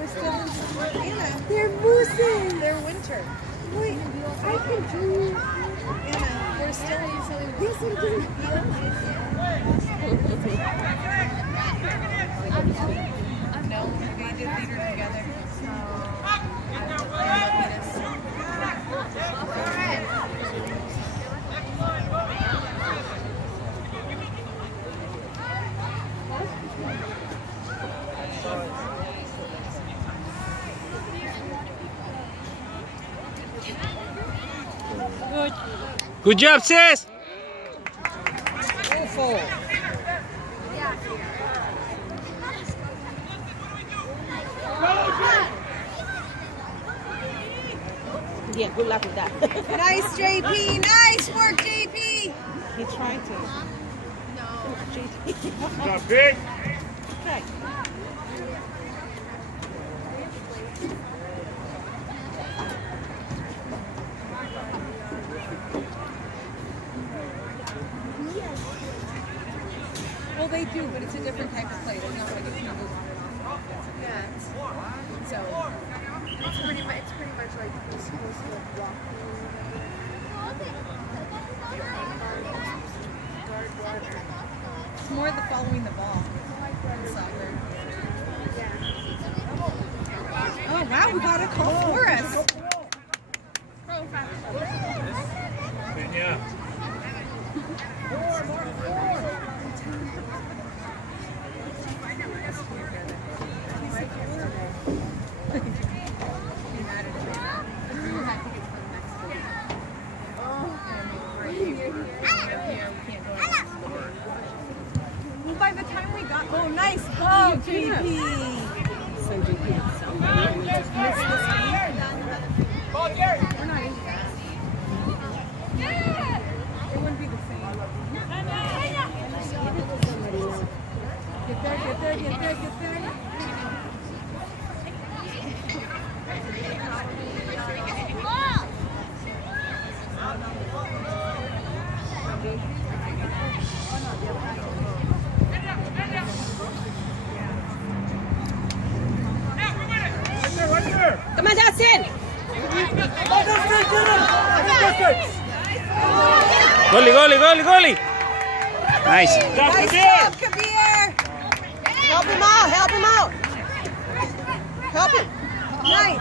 we're still in Anna. They're moving. They're winter. Wait, I can do. Anna, we're still in Southern. Yes, I'm doing. No, we did theater together. Good job, sis. Beautiful. Yeah, good luck with that. Nice, JP. Nice work, JP. He's trying to. No. JP. Got big. Okay. Well, they do, but it's a different type of play. They're not like a move on and off. Yeah. So it's pretty much like you're supposed to walk It's more the following the ball in soccer. Oh wow, we got a call for us. Yeah. Well, by the time we got, oh nice, oh JP. So JP. Just missed this week. We're not into that. It wouldn't be the same. Get there, get there, get there, get there. Come on, Dustin. Goalie. Nice. Nice job, Kabir. Help him out. Help him out. Help him. Nice.